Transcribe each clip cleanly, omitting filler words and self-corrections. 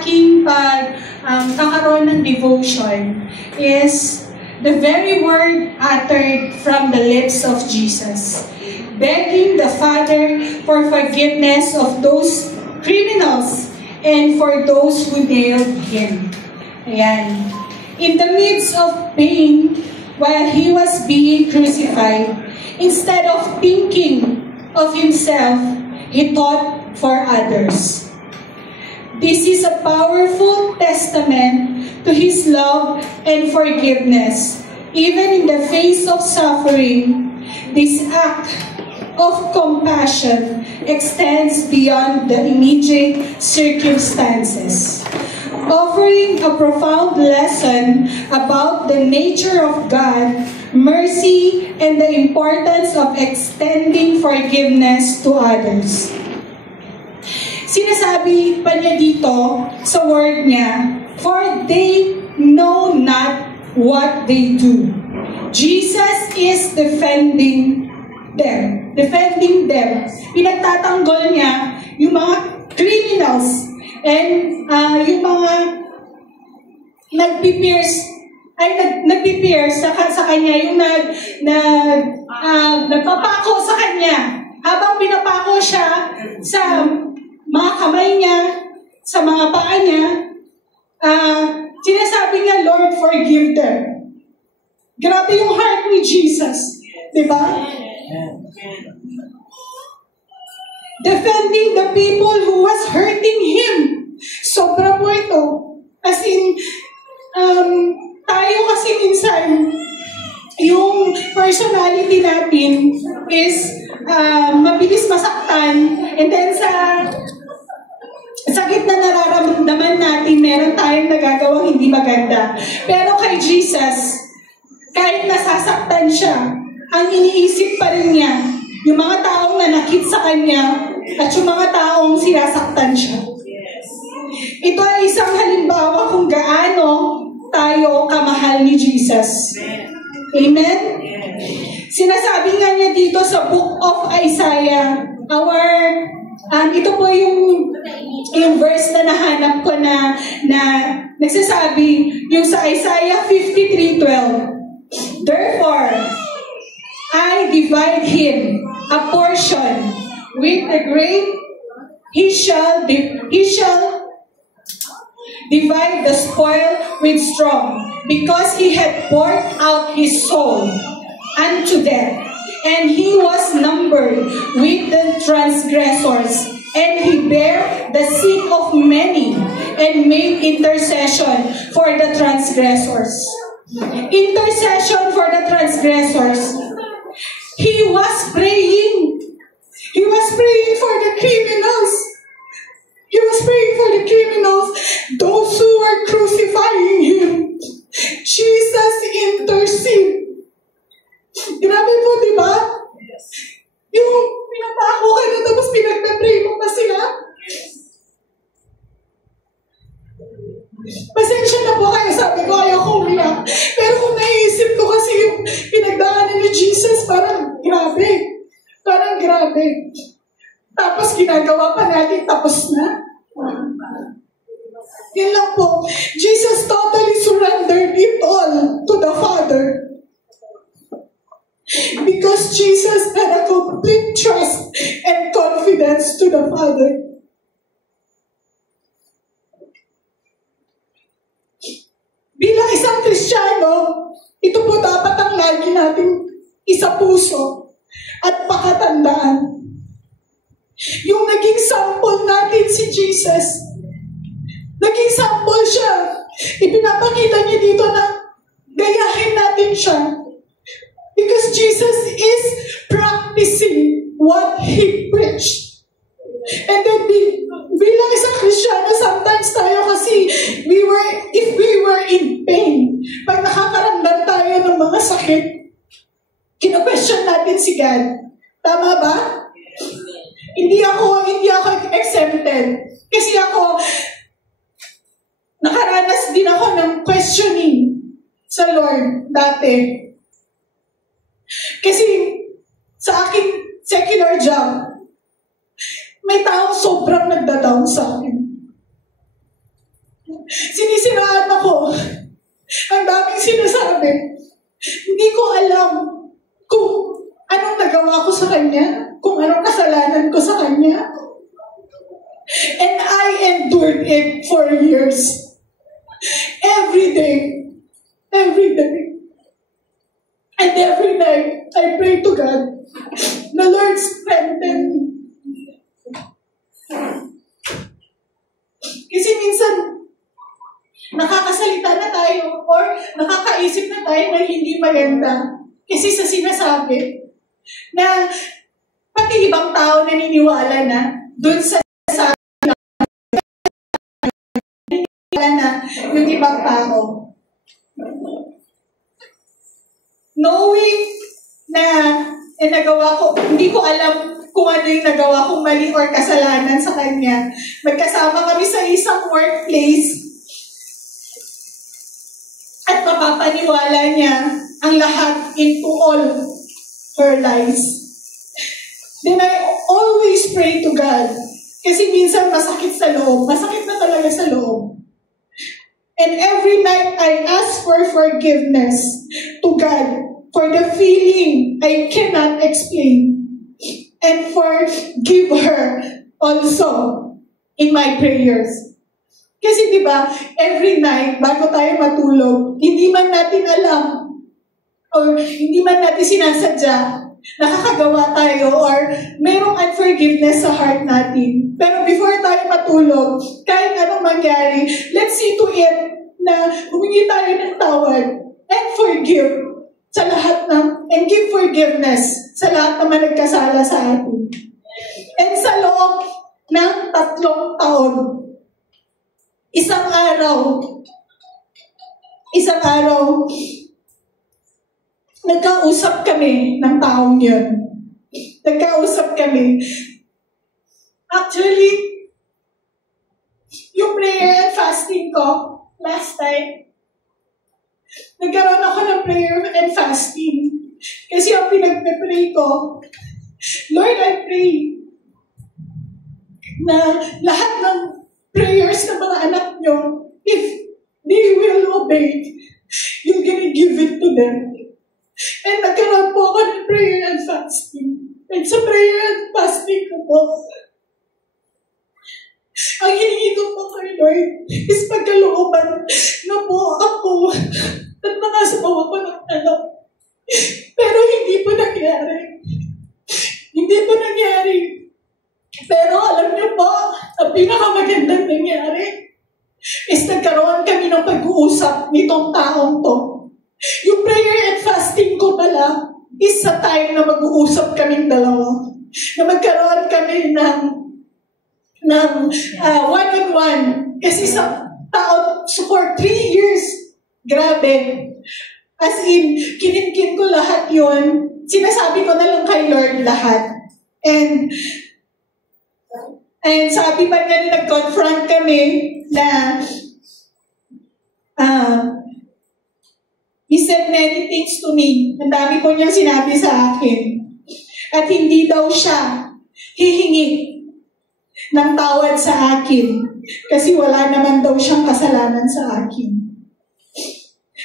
aking kakaroon ng devotion is the very word uttered from the lips of Jesus, begging the Father for forgiveness of those criminals and for those who nailed Him. Ayan. In the midst of pain, while He was being crucified, instead of thinking of Himself, He thought for others. This is a powerful testament to His love and forgiveness. Even in the face of suffering, this act of compassion extends beyond the immediate circumstances, offering a profound lesson about the nature of God, mercy, and the importance of extending forgiveness to others. Sinasabi pa niya dito sa word niya, for they know not what they do. Jesus is defending them. Pinagtatanggol niya yung mga criminals and yung mga nagpipierce sa kanya, yung nagpapako sa kanya. Habang pinapako siya sa mga kamay niya, sa mga paa niya, sinasabi niya, Lord, forgive them. Grabe yung heart ni Jesus. Diba? Defending the people who was hurting Him. Sobra po ito. As in, tayo kasi minsan, yung personality natin is mabilis masaktan, and then sa sakit na nararamdaman natin, meron tayong nagagawang hindi maganda. Pero kay Jesus, kahit nasasaktan siya, ang iniisip pa rin niya yung mga taong nanakit sa kanya at yung mga taong sinasaktan siya. Ito ay isang halimbawa kung gaano tayo kamahal ni Jesus. Amen? Sinasabi nga niya dito sa Book of Isaiah, ito po yung verse na nahanap ko na nagsasabi, yung sa Isaiah 53:12. Therefore, I divide him a portion with the great. He shall divide the spoil with strong, because he had poured out his soul unto death, and he was numbered with the transgressors, and he bare the sin of many, and made intercession for the transgressors. Intercession for the transgressors. He was praying. He was praying for the criminals. He was praying for the criminals, those who were crucifying Him. Jesus intercede. Grabe po, di ba? Yung pinapako ka na tapos pinagpe-pray mo pa sila. Pasensya na po kayo, sabi ko, ayaw ko umiyak. Pero kung naisip ko kasi yung pinagdaanan ni Jesus, parang grabe. Parang grabe. Tapos ginagawa pa natin, tapos na. Yan lang po. Jesus totally surrendered it all to the Father. Because Jesus had a complete trust and confidence to the Father. Bilang isang Kristiyano, ito po dapat ang lagi nating isapuso at pakatandaan. Yung naging sample natin si Jesus, naging sample siya. Ipinapakita niya dito na gayahin natin siya. Because Jesus is practicing what He preached. And then bilang isang Kristiyano, sometimes tayo kasi if we were in pain, pag nakakaramdam tayo ng mga sakit, kino-question natin si God. Tama ba? Hindi ako exempted. Kasi ako, nakaranas din ako ng questioning sa Lord dati. Kasi sa aking secular job, may taong sobrang nagda-down sa akin. Sinisiraan ako. Ang daming sinasabi. Hindi ko alam kung anong nagawa ko sa kanya, kung anong kasalanan ko sa kanya. And I endured it for years. Every day. Every day. And every night, I pray to God, the Lord strengthen me. Kasi minsan, nakakasalita na tayo or nakakaisip na tayo na hindi maganda. Kasi sa sinasabi na pati ibang tao naniniwala na dun sa na yung ibang tao. Knowing na nagawa ko, hindi ko alam kung ano yung nagawa kong mali or kasalanan sa kanya. Magkasama kami sa isang workplace at mapapaniwala niya ang lahat into all her lies. Then I always pray to God. Kasi minsan masakit sa loob. Masakit na talaga sa loob. And every night I ask for forgiveness to God for the feeling I cannot explain. And forgive her also in my prayers. Kasi diba, every night, bago tayo matulog, hindi man natin alam or hindi man natin sinasadya, nakakagawa tayo or mayroong unforgiveness sa heart natin. Pero before tayo matulog, kahit anong mangyari, let's see to it na humingi tayo ng tawad and forgive sa lahat and give forgiveness sa lahat na nagkasala sa atin. And sa loob ng 3 taon, isang araw, nagkausap kami ng taong yun. Nagkausap kami. Actually, yung prayer and fasting ko, last time, nagkaroon ako ng prayer and fasting. Kasi ang pinagpe-pray ko, Lord, I pray na lahat ng prayers ng mga anak nyo, if they will obey, you're gonna give it to them. And nagkaroon po ako ng prayer and fasting. And sa prayer and fasting ko po, ang hiningi ko po kay Lord is pagkalooban na po ako at nakasabawa ko ng anak. Pero hindi po nangyari. Hindi po nangyari. Pero alam niyo po, ang pinakamagandang nangyari is nagkaroon kami ng pag-uusap nitong taong to. Yung prayer and fasting ko pala is sa time na mag-uusap kaming dalawa. Na magkaroon kami ng one-on-one. Kasi sa tao, so for 3 years, grabe. As in, kinimkim ko lahat yun. Sinasabi ko na lang kay Lord lahat. And sabi pa niya na nag-confront kami na he said many things to me. Ang dami po niyang sinabi sa akin. At hindi daw siya hihingi ng tawad sa akin kasi wala naman daw siyang kasalanan sa akin.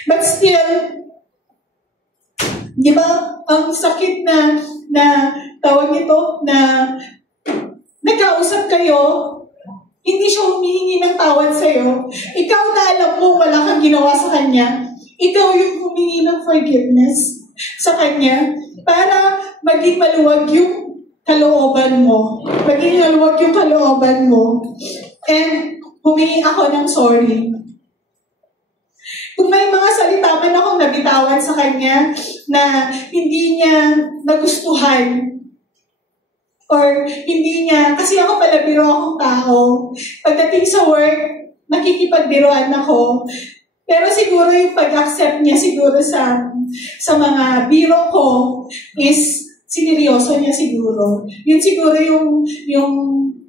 But still, di ba, ang sakit na tawag nito, na nagkausap kayo, hindi siya humihingi ng tawad sa'yo. Ikaw na alam mo wala kang ginawa sa kanya, ikaw yung humingi ng forgiveness sa kanya para maging maluwag yung kalooban mo. Maging maluwag yung kalooban mo. And humingi ako ng sorry. Kung may mga salita man akong nabitawan sa kanya na hindi niya nagustuhan or hindi niya, kasi ako pala biro akong tao. Pagdating sa work, nakikipagbiroan ako. Pero siguro yung pag-accept niya siguro sa mga biro ko is sineryoso niya siguro. Yun siguro yung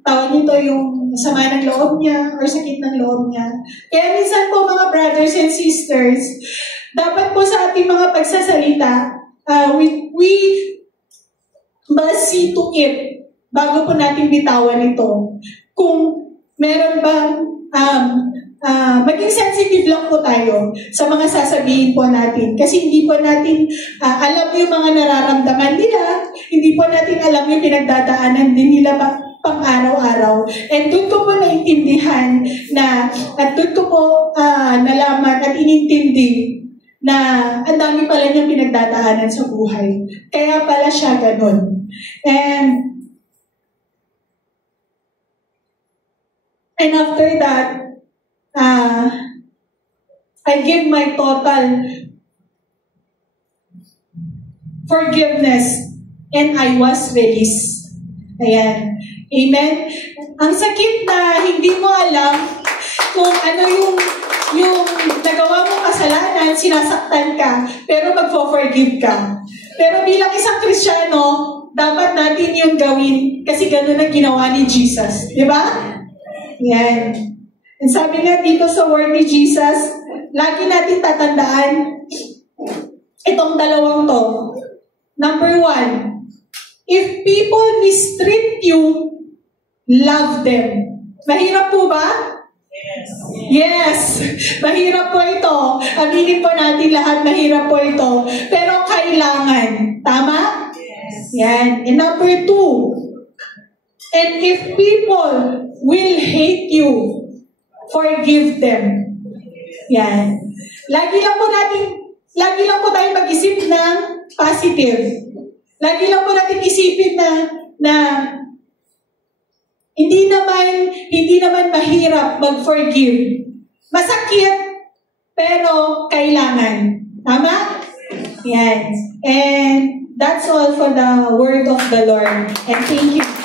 tawag nito, yung sama ng loob niya or sakit ng loob niya. Kaya minsan po mga brothers and sisters, dapat po sa ating mga pagsasalita, we must see to it bago po natin bitawan ito. Kung meron bang maging sensitive lang po tayo sa mga sasabihin po natin. Kasi hindi po natin alam yung mga nararamdaman nila, hindi po natin alam yung pinagdadaanan din nila pang-araw-araw. And doon ko po naintindihan at doon ko po nalaman at inintindi na ang dami pala niyang pinagdadaanan sa buhay. Kaya pala siya ganun. And after that, I give my total forgiveness and I was released. Ayan. Amen? Ang sakit na hindi mo alam kung ano yung nagawa mong kasalanan, sinasaktan ka, pero magfo-forgive ka. Pero bilang isang Kristiyano, dapat natin yung gawin kasi ganun ang ginawa ni Jesus. Di ba? Yan. And sabi nga dito sa word ni Jesus, lagi natin tatandaan itong dalawang to. Number 1, if people mistreat you, love them. Mahirap po ba? Yes. Mahirap po ito. Aminin po natin lahat, mahirap po ito. Pero kailangan. Tama? Yan. And number 2, and if people will hate you, forgive them. Yan. Lagi lang po tayo mag-isip ng positive. Lagi lang po natin isipin na hindi naman mahirap mag-forgive. Masakit, pero kailangan. Tama? Yan. And that's all for the word of the Lord. And thank you.